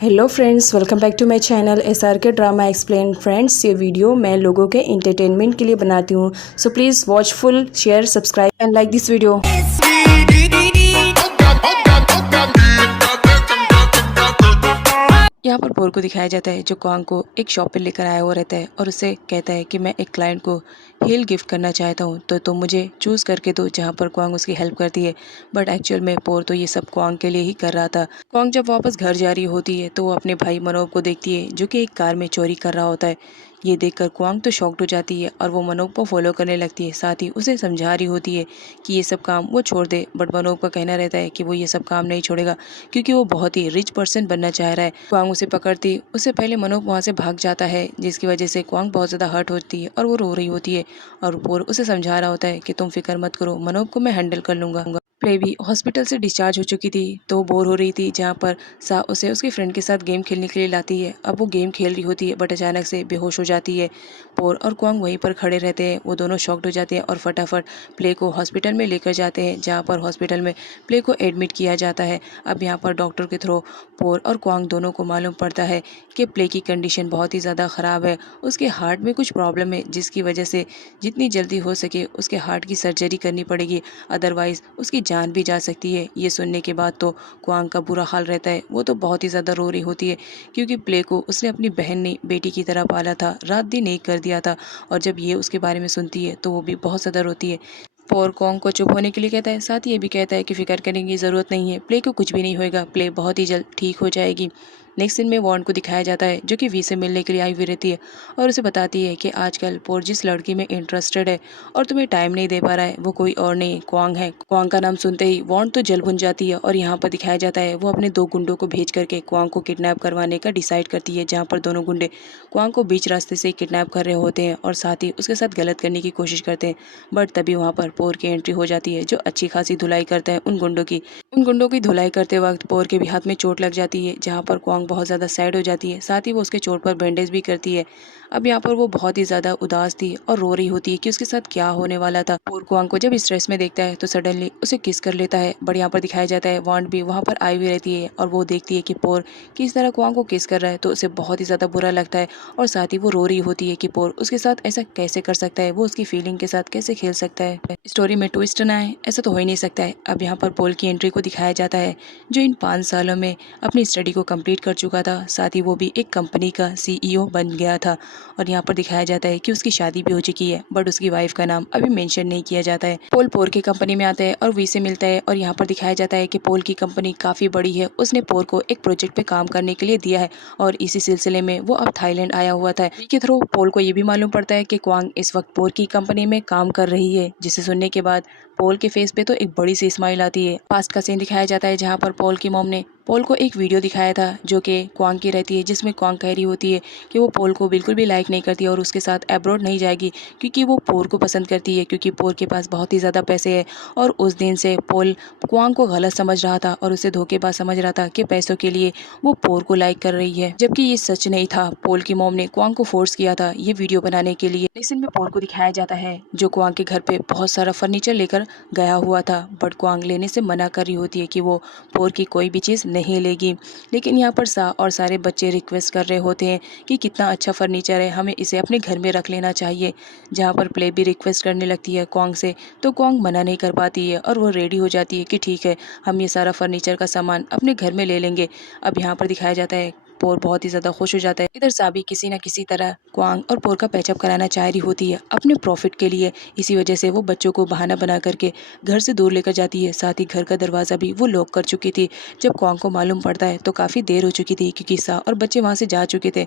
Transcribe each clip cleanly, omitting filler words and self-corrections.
Hello friends, welcome back to my channel SRK drama explain. Friends, ये video मैं लोगों के एंटरटेनमेंट के लिए बनाती हूँ, so please watch full, share, subscribe and like this video. यहाँ पर पोर को दिखाया जाता है जो क्वांग को एक शॉप पे लेकर आया हुआ रहता है और उससे कहता है कि मैं एक क्लाइंट को हील गिफ्ट करना चाहता हूँ, तो तुम मुझे चूज़ करके दो। जहाँ पर क्वांग उसकी हेल्प करती है, बट एक्चुअल में पोर तो ये सब क्वांग के लिए ही कर रहा था। क्वांग जब वापस घर जा रही होती है तो वो अपने भाई मनोब को देखती है जो कि एक कार में चोरी कर रहा होता है। ये देखकर क्वांग तो शॉक्ड हो जाती है और वो मनोब को फॉलो करने लगती है। साथ ही उसे समझा रही होती है कि ये सब काम वो छोड़ दे, बट मनोब का कहना रहता है कि वो ये सब काम नहीं छोड़ेगा क्योंकि वो बहुत ही रिच पर्सन बनना चाह रहा है। क्वांग उसे पकड़ती उससे पहले मनोब वहाँ से भाग जाता है, जिसकी वजह से क्वांग बहुत ज़्यादा हर्ट होती है और वो रो रही होती है। और पोर उसे समझा रहा होता है कि तुम फिक्र मत करो, मनोब को मैं हैंडल कर लूँगा। प्ले भी हॉस्पिटल से डिस्चार्ज हो चुकी थी तो बोर हो रही थी, जहाँ पर सा उसे उसकी फ्रेंड के साथ गेम खेलने के लिए लाती है। अब वो गेम खेल रही होती है बट अचानक से बेहोश हो जाती है। पोर और क्वांग वहीं पर खड़े रहते हैं, वो दोनों शॉक्ड हो जाते हैं और फटाफट प्ले को हॉस्पिटल में लेकर जाते हैं, जहाँ पर हॉस्पिटल में प्ले को एडमिट किया जाता है। अब यहाँ पर डॉक्टर के थ्रू पोर और क्वांग दोनों को मालूम पड़ता है कि प्ले की कंडीशन बहुत ही ज़्यादा ख़राब है, उसके हार्ट में कुछ प्रॉब्लम है, जिसकी वजह से जितनी जल्दी हो सके उसके हार्ट की सर्जरी करनी पड़ेगी, अदरवाइज़ उसकी जान भी जा सकती है। ये सुनने के बाद तो क्वांग का बुरा हाल रहता है, वो तो बहुत ही ज़्यादा रो रही होती है क्योंकि प्ले को उसने अपनी बहन ने बेटी की तरह पाला था, रात दिन एक कर दिया था, और जब ये उसके बारे में सुनती है तो वो भी बहुत ज़्यादा रोती है। पोर क्वांग को चुप होने के लिए कहता है, साथ ही ये भी कहता है कि फिक्र करने की ज़रूरत नहीं है, प्ले को कुछ भी नहीं होएगा, प्ले बहुत ही जल्द ठीक हो जाएगी। नेक्स्ट सीन में वॉन्ड को दिखाया जाता है जो कि वी से मिलने के लिए आई हुई रहती है और उसे बताती है कि आजकल पोर जिस लड़की में इंटरेस्टेड है और तुम्हें टाइम नहीं दे पा रहा है, वो कोई और नहीं क्वांग है। क्वांग का नाम सुनते ही वॉन्ड तो जल भुन जाती है और यहाँ पर दिखाया जाता है वो अपने दो गुंडों को भेज करके क्वांग को किडनैप करवाने का डिसाइड करती है, जहाँ पर दोनों गुंडे क्वांग को बीच रास्ते से किडनैप कर रहे होते हैं और साथ ही उसके साथ गलत करने की कोशिश करते हैं। बट तभी वहाँ पर पोर की एंट्री हो जाती है जो अच्छी खासी धुलाई करता है उन गुंडों की धुलाई करते वक्त पोर के भी हाथ में चोट लग जाती है, जहाँ पर क्वांग बहुत ज़्यादा सैड हो जाती है, साथ ही वो उसके चोट पर बैंडेज भी करती है। अब यहाँ पर वो बहुत ही ज़्यादा उदास थी और रो रही होती है कि उसके साथ क्या होने वाला था। पोर क्वांग को जब स्ट्रेस में देखता है तो सडनली उसे किस कर लेता है, बट यहाँ पर दिखाया जाता है वॉन्ड भी वहाँ पर आई हुई रहती है और वो देखती है कि पोर किस तरह क्वांग को किस कर रहा है, तो उसे बहुत ही ज़्यादा बुरा लगता है और साथ ही वो रो रही होती है कि पोर उसके साथ ऐसा कैसे कर सकता है, वो उसकी फीलिंग के साथ कैसे खेल सकता है। स्टोरी में ट्विस्ट ना आए, ऐसा तो हो ही नहीं सकता है। अब यहाँ पर पोल की एंट्री को दिखाया जाता है जो इन 5 सालों में अपनी स्टडी को कंप्लीट कर चुका था, साथ ही वो भी एक कंपनी का CEO बन गया था। और यहाँ पर दिखाया जाता है कि उसकी शादी भी हो चुकी है, बट उसकी वाइफ का नाम अभी मेंशन नहीं किया जाता है। पोल पोर की कंपनी में आता है और वी से मिलता है और यहाँ पर दिखाया जाता है कि पोल की कंपनी काफ़ी बड़ी है, उसने पोर को एक प्रोजेक्ट पे काम करने के लिए दिया है और इसी सिलसिले में वो अब थाईलैंड आया हुआ था। वी के थ्रू पोल को ये भी मालूम पड़ता है कि क्वांग इस वक्त पोर की कंपनी में काम कर रही है, जिसे सुनने के बाद पोल के फेस पे तो एक बड़ी सी स्माइल आती है। पास्ट का सीन दिखाया जाता है जहाँ पर पोल की मॉम ने पोल को एक वीडियो दिखाया था जो कि क्वांग की रहती है, जिसमें क्वांग कह रही होती है कि वो पोल को बिल्कुल भी लाइक नहीं करती और उसके साथ अब्रॉड नहीं जाएगी क्योंकि वो पोल को पसंद करती है, क्योंकि पोल के पास बहुत ही ज़्यादा पैसे है। और उस दिन से पोल क्वांग को गलत समझ रहा था और उसे धोखेबाज समझ रहा था कि पैसों के लिए वो पोल को लाइक कर रही है, जबकि ये सच नहीं था। पोल की मॉम ने क्वांग को फोर्स किया था ये वीडियो बनाने के लिए। इस सीन में पोल को दिखाया जाता है जो क्वांग के घर पे बहुत सारा फर्नीचर लेकर गया हुआ था, बट क्वांग लेने से मना कर रही होती है कि वो पोल की कोई भी चीज़ नहीं लेगी। लेकिन यहाँ पर सा और सारे बच्चे रिक्वेस्ट कर रहे होते हैं कि कितना अच्छा फर्नीचर है, हमें इसे अपने घर में रख लेना चाहिए। जहाँ पर प्ले भी रिक्वेस्ट करने लगती है क्वांग से, तो क्वांग मना नहीं कर पाती है और वो रेडी हो जाती है कि ठीक है, हम ये सारा फर्नीचर का सामान अपने घर में ले लेंगे। अब यहाँ पर दिखाया जाता है पोर बहुत ही ज़्यादा खुश हो जाता है। इधर साबी किसी न किसी तरह क्वांग और पोर का पैचअप कराना चाह रही होती है अपने प्रॉफिट के लिए, इसी वजह से वो बच्चों को बहाना बना करके घर से दूर लेकर जाती है। साथ ही घर का दरवाज़ा भी वो लॉक कर चुकी थी। जब क्वांग को मालूम पड़ता है तो काफ़ी देर हो चुकी थी क्योंकि सा और बच्चे वहाँ से जा चुके थे।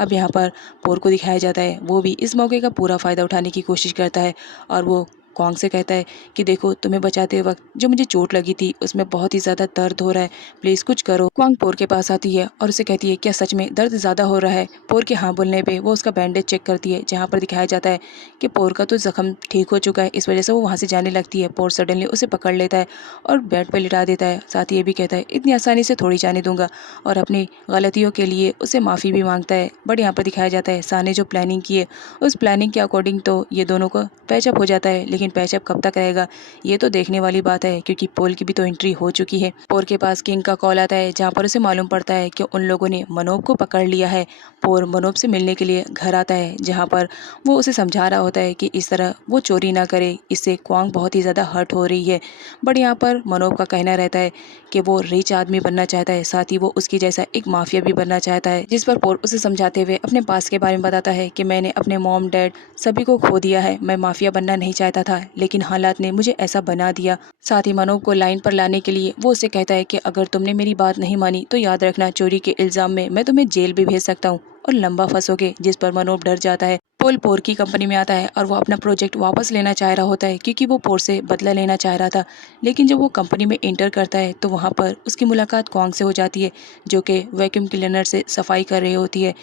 अब यहाँ पर पोर को दिखाया जाता है वो भी इस मौके का पूरा फ़ायदा उठाने की कोशिश करता है और वो क्वांग से कहता है कि देखो, तुम्हें बचाते वक्त जो मुझे चोट लगी थी उसमें बहुत ही ज़्यादा दर्द हो रहा है, प्लीज़ कुछ करो। क्वांग पोर के पास आती है और उसे कहती है क्या सच में दर्द ज़्यादा हो रहा है। पोर के हाँ बोलने पे वो उसका बैंडेज चेक करती है, जहाँ पर दिखाया जाता है कि पोर का तो ज़ख्म ठीक हो चुका है, इस वजह से वो वहाँ से जाने लगती है। पोर सडनली उसे पकड़ लेता है और बेड पर लिटा देता है, साथ ही ये भी कहता है इतनी आसानी से थोड़ी जाने दूंगा, और अपनी गलतियों के लिए उसे माफ़ी भी मांगता है। बट यहाँ पर दिखाया जाता है सा ने जो प्लानिंग की है उस प्लानिंग के अकॉर्डिंग तो ये दोनों को पैचअप हो जाता है, लेकिन लेकिन पैचअप कब तक रहेगा ये तो देखने वाली बात है, क्योंकि पोल की भी तो एंट्री हो चुकी है। पोर के पास किंग का कॉल आता है, जहाँ पर उसे मालूम पड़ता है कि उन लोगों ने मनोब को पकड़ लिया है। पोर मनोब से मिलने के लिए घर आता है, जहाँ पर वो उसे समझा रहा होता है कि इस तरह वो चोरी ना करे, इससे क्वांग बहुत ही ज़्यादा हर्ट हो रही है। बट यहाँ पर मनोब का कहना रहता है कि वो रिच आदमी बनना चाहता है, साथ ही वो उसकी जैसा एक माफिया भी बनना चाहता है। जिस पर पोर उसे समझाते हुए अपने पास के बारे में बताता है कि मैंने अपने मॉम डैड सभी को खो दिया है, मैं माफिया बनना नहीं चाहता था, लेकिन हालात ने मुझे ऐसा बना दिया। साथ ही मनोब को लाइन पर लाने के लिए वो उसे कहता है कि अगर तुमने मेरी बात नहीं मानी तो याद रखना, चोरी के इल्जाम में मैं तुम्हें जेल भी भेज सकता हूँ और लंबा फंसोगे। जिस पर मनोब डर जाता है। पोल पोर की कंपनी में आता है और वो अपना प्रोजेक्ट वापस लेना चाह रहा होता है, क्योंकि वो पोर से बदला लेना चाह रहा था। लेकिन जब वो कंपनी में एंटर करता है तो वहाँ पर उसकी मुलाकात क्वांग से हो जाती है, जो कि वैक्यूम क्लीनर से सफाई कर रही होती है।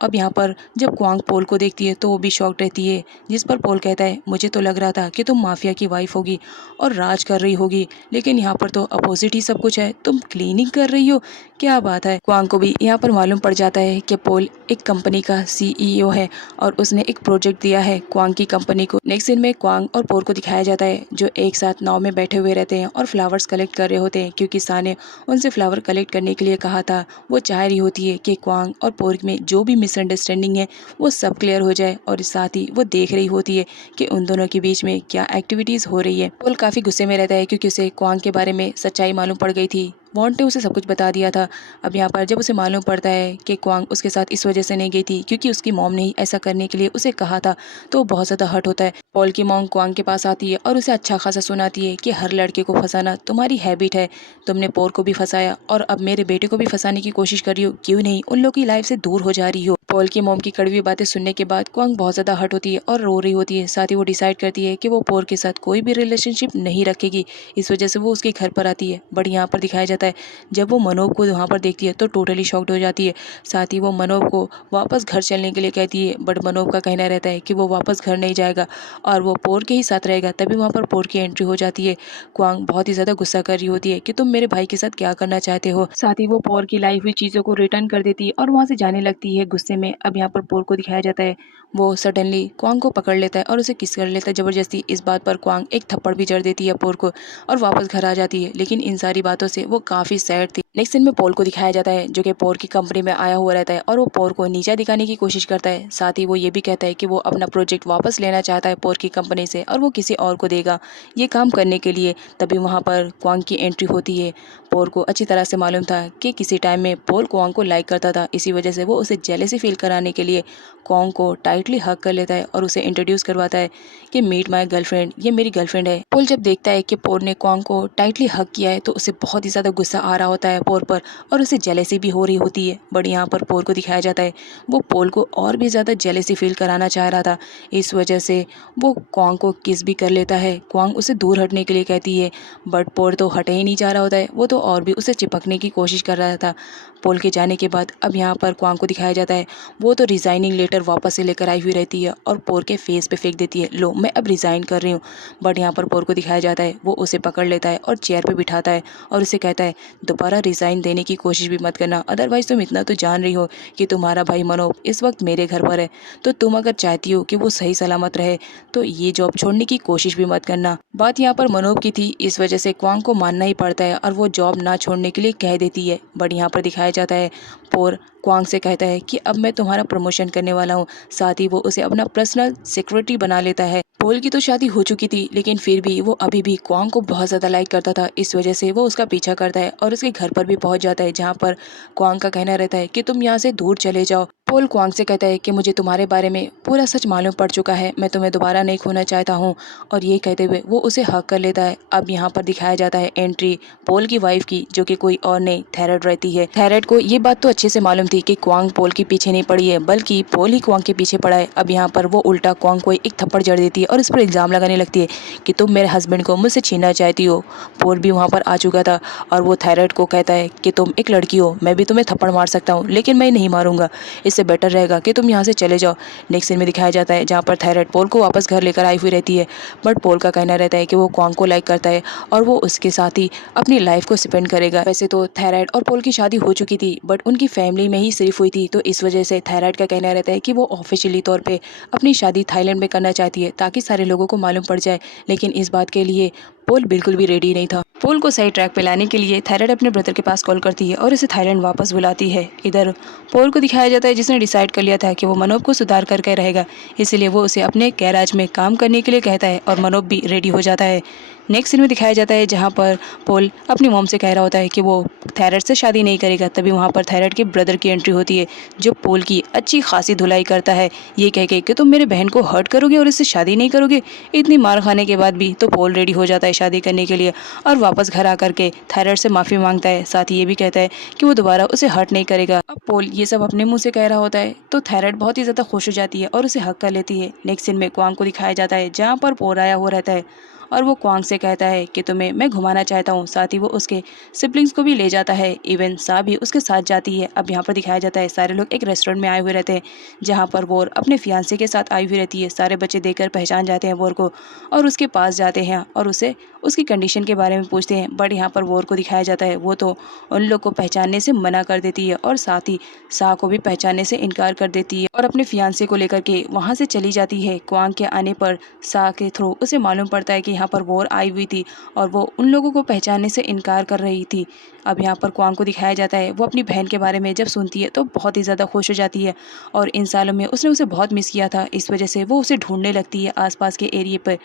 अब यहाँ पर जब क्वांग पोल को देखती है तो वो भी शॉक्ड रहती है। जिस पर पोल कहता है, मुझे तो लग रहा था कि तुम माफिया की वाइफ होगी और राज कर रही होगी, लेकिन यहाँ पर तो अपोजिट ही सब कुछ है, तुम क्लीनिंग कर रही हो, क्या बात है। क्वांग को भी यहाँ पर मालूम पड़ जाता है कि पोल एक कंपनी का CEO है और उसने एक प्रोजेक्ट दिया है क्वांग की कंपनी को। नेक्स्ट सीन में क्वांग और पोल को दिखाया जाता है, जो एक साथ नाव में बैठे हुए रहते हैं और फ्लावर्स कलेक्ट कर रहे होते हैं, क्योंकि सा ने उनसे फ्लावर कलेक्ट करने के लिए कहा था। वो चाह रही होती है कि क्वांग और पोल में जो भी मिसअंडरस्टैंडिंग है वो सब क्लियर हो जाए, और साथ ही वो देख रही होती है कि उन दोनों के बीच में क्या एक्टिविटीज हो रही है। पोल काफी गुस्से में रहता है, क्योंकि उसे क्वांग के बारे में सच्चाई मालूम पड़ गई थी। वॉन्ट ने उसे सब कुछ बता दिया था। अब यहाँ पर जब उसे मालूम पड़ता है कि क्वांग उसके साथ इस वजह से नहीं गई थी क्योंकि उसकी मॉम ने ही ऐसा करने के लिए उसे कहा था, तो वो बहुत ज़्यादा हर्ट होता है। पॉल की मॉम क्वांग के पास आती है और उसे अच्छा खासा सुनाती है कि हर लड़के को फंसाना तुम्हारी हैबिट है, तुमने पोर को भी फंसाया और अब मेरे बेटे को भी फंसाने की कोशिश कर रही हो, क्यों नहीं उन लोगों की लाइफ से दूर हो जा रही हो। पॉल की मॉम की कड़वी बातें सुनने के बाद क्वांग बहुत ज़्यादा हर्ट होती है और रो रही होती है। साथ ही वो डिसाइड करती है कि वो पोर के साथ कोई भी रिलेशनशिप नहीं रखेगी। इस वजह से वो उसके घर पर आती है। बट यहाँ पर दिखाया जाता है, जब वो मनोब को वहाँ पर देखती है तो टोटली शॉक्ड हो जाती है। साथ ही वो मनोब को वापस घर चलने के लिए कहती है, बट मनोब का कहना रहता है कि वो वापस घर नहीं जाएगा और वो पोर के ही साथ रहेगा। तभी वहाँ पर पोर की एंट्री हो जाती है। क्वांग बहुत ही ज़्यादा गुस्सा कर रही होती है कि तुम मेरे भाई के साथ क्या करना चाहते हो। साथ ही वो पोर की लाई हुई चीज़ों को रिटर्न कर देती है और वहाँ से जाने लगती है गुस्से में। अब यहाँ पर पोर को दिखाया जाता है, वो सडनली क्वांग को पकड़ लेता है और उसे किस कर लेता है ज़बरदस्ती। इस बात पर क्वांग एक थप्पड़ भी जड़ देती है पोर को और वापस घर आ जाती है। लेकिन इन सारी बातों से वो काफ़ी सैड थी। नेक्स्ट सीन में पोल को दिखाया जाता है, जो कि पोर की कंपनी में आया हुआ रहता है और वो पोर को नीचा दिखाने की कोशिश करता है। साथ ही वो ये भी कहता है कि वो अपना प्रोजेक्ट वापस लेना चाहता है पोर की कंपनी से और वो किसी और को देगा ये काम करने के लिए। तभी वहाँ पर क्वांग की एंट्री होती है। पोर को अच्छी तरह से मालूम था कि किसी टाइम में पोल क्वांग को लाइक करता था, इसी वजह से वो उसे जेलेसी फील कराने के लिए क्वांग को टाइटली हग कर लेता है और उसे इंट्रोड्यूस करवाता है कि मीट माय गर्लफ्रेंड, ये मेरी गर्लफ्रेंड है। पोल जब देखता है कि पोर ने क्वांग को टाइटली हग किया है तो उसे बहुत ही ज़्यादा गुस्सा आ रहा होता है पोर पर और उसे जेलेसी भी हो रही होती है। बट यहाँ पर पोल को दिखाया जाता है, वो पोल को और भी ज़्यादा जेलेसी फील कराना चाह रहा था, इस वजह से वो क्वांग को किस भी कर लेता है। क्वांग उसे दूर हटने के लिए कहती है, बट पोल तो हटे ही नहीं जा रहा होता है, वो तो और भी उसे चिपकने की कोशिश कर रहा था। पोल के जाने के बाद अब यहाँ पर क्वांग को दिखाया जाता है, वो तो रिजाइनिंग लेटर वापस से लेकर आई हुई रहती है और पोल के फेस पे फेंक देती है, लो मैं अब रिज़ाइन कर रही हूँ। बट यहाँ पर पोल को दिखाया जाता है, वो उसे पकड़ लेता है और चेयर पे बिठाता है और उसे कहता है, दोबारा रिज़ाइन देने की कोशिश भी मत करना, अदरवाइज़ तुम इतना तो जान रही हो कि तुम्हारा भाई मनोब इस वक्त मेरे घर पर है, तो तुम अगर चाहती हो कि वो सही सलामत रहे तो ये जॉब छोड़ने की कोशिश भी मत करना। बात यहाँ पर मनोब की थी, इस वजह से क्वांग को मानना ही पड़ता है और वो जॉब ना छोड़ने के लिए कह देती है। बट यहाँ पर दिखाया जाता है, पोर क्वांग से कहता है कि अब मैं तुम्हारा प्रमोशन करने वाला हूँ। साथ ही वो उसे अपना पर्सनल सेक्रेटरी बना लेता है। पोल की तो शादी हो चुकी थी, लेकिन फिर भी वो अभी भी क्वांग को बहुत ज़्यादा लाइक करता था, इस वजह से वो उसका पीछा करता है और उसके घर पर भी पहुंच जाता है, जहां पर क्वांग का कहना रहता है कि तुम यहाँ से दूर चले जाओ। पोल क्वांग से कहता है कि मुझे तुम्हारे बारे में पूरा सच मालूम पड़ चुका है, मैं तुम्हें दोबारा नहीं खोना चाहता हूँ, और ये कहते हुए वो उसे हक कर लेता है। अब यहाँ पर दिखाया जाता है एंट्री पोल की वाइफ की, जो कि कोई और नहीं थैरेड रहती है। थैरेड को ये बात तो अच्छे से मालूम थी कि क्वांग पोल के पीछे नहीं पड़ी है, बल्कि पोल ही क्वांग के पीछे पड़ा है। अब यहाँ पर वो उल्टा क्वांग को एक थप्पड़ जड़ देती है और इस पर इल्ज़ाम लगाने लगती है कि तुम मेरे हस्बैंड को मुझसे छीनना चाहती हो। पोल भी वहाँ पर आ चुका था और वो थैरेड को कहता है कि तुम एक लड़की हो, मैं भी तुम्हें थप्पड़ मार सकता हूँ, लेकिन मैं नहीं मारूंगा। इससे इससे बेटर रहेगा कि तुम यहाँ से चले जाओ। नेक्स्ट सीन में दिखाया जाता है जहाँ पर थायराइड पोल को वापस घर लेकर आई हुई रहती है, बट पोल का कहना रहता है कि वो क्वांग को लाइक करता है और वो उसके साथ ही अपनी लाइफ को स्पेंड करेगा। वैसे तो थायराइड और पोल की शादी हो चुकी थी, बट उनकी फैमिली में ही सिर्फ हुई थी, तो इस वजह से थायराइड का कहना रहता है कि वो ऑफिशियली तौर पे अपनी शादी थाईलैंड में करना चाहती है ताकि सारे लोगों को मालूम पड़ जाए। लेकिन इस बात के लिए पोल बिल्कुल भी रेडी नहीं था। पोल को सही ट्रैक पे लाने के लिए थायराइड अपने ब्रदर के पास कॉल करती है और उसे थाईलैंड वापस बुलाती है। इधर पोल को दिखाया जाता है जिसने डिसाइड कर लिया था कि वो मनोब को सुधार करके रहेगा, इसलिए वो उसे अपने गैराज में काम करने के लिए कहता है और मनोब भी रेडी हो जाता है। नेक्स्ट सीन में दिखाया जाता है जहाँ पर पोल अपनी मॉम से कह रहा होता है कि वो थायराइड से शादी नहीं करेगा। तभी वहाँ पर थायराइड के ब्रदर की एंट्री होती है जो पोल की अच्छी खासी धुलाई करता है, ये कह के कि तुम मेरे बहन को हर्ट करोगे और इससे शादी नहीं करोगे। इतनी मार खाने के बाद भी तो पोल रेडी हो जाता है शादी करने के लिए और वापस घर आकर के थायराइड से माफ़ी मांगता है। साथ ही ये भी कहता है कि वो दोबारा उसे हर्ट नहीं करेगा। अब पोल ये सब अपने मुंह से कह रहा होता है तो थायराइड बहुत ही ज़्यादा खुश हो जाती है और उसे हक कर लेती है। नेक्स्ट सीन में क्वांग को दिखाया जाता है जहाँ पर पोल आया हुआ रहता है और वो क्वांग से कहता है कि तुम्हें मैं घुमाना चाहता हूँ। साथ ही वो उसके सिबलिंग्स को भी ले जाता है, इवन सा भी उसके साथ जाती है। अब यहाँ पर दिखाया जाता है सारे लोग एक रेस्टोरेंट में आए हुए रहते हैं जहाँ पर वो अपने फियांसे के साथ आई हुई रहती है। सारे बच्चे देखकर पहचान जाते हैं वोर को और उसके पास जाते हैं और उसे उसकी कंडीशन के बारे में पूछते हैं, बट यहाँ पर वोर को दिखाया जाता है वो तो उन लोग को पहचानने से मना कर देती है और साथ ही सा को भी पहचानने से इनकार कर देती है और अपने फियांसे को लेकर के वहाँ से चली जाती है। क्वांग के आने पर सा के थ्रू उसे मालूम पड़ता है कि यहाँ पर वोर आई हुई थी और वो उन लोगों को पहचानने से इनकार कर रही थी। अब यहाँ पर क्वांग को दिखाया जाता है वो अपनी बहन के बारे में जब सुनती है तो बहुत ही ज़्यादा खुश हो जाती है और इन सालों में उसने उसे बहुत मिस किया था, इस वजह से वो उसे ढूंढने लगती है आसपास के एरिए पर,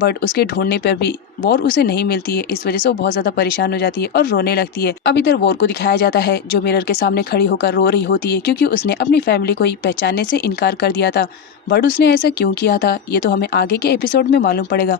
बट उसके ढूंढने पर भी वोर उसे नहीं मिलती है। इस वजह से वो बहुत ज़्यादा परेशान हो जाती है और रोने लगती है। अब इधर वोर को दिखाया जाता है जो मिरर के सामने खड़ी होकर रो रही होती है क्योंकि उसने अपनी फैमिली को ही पहचानने से इनकार कर दिया था, बट उसने ऐसा क्यों किया था ये तो हमें आगे के एपिसोड में मालूम पड़ेगा।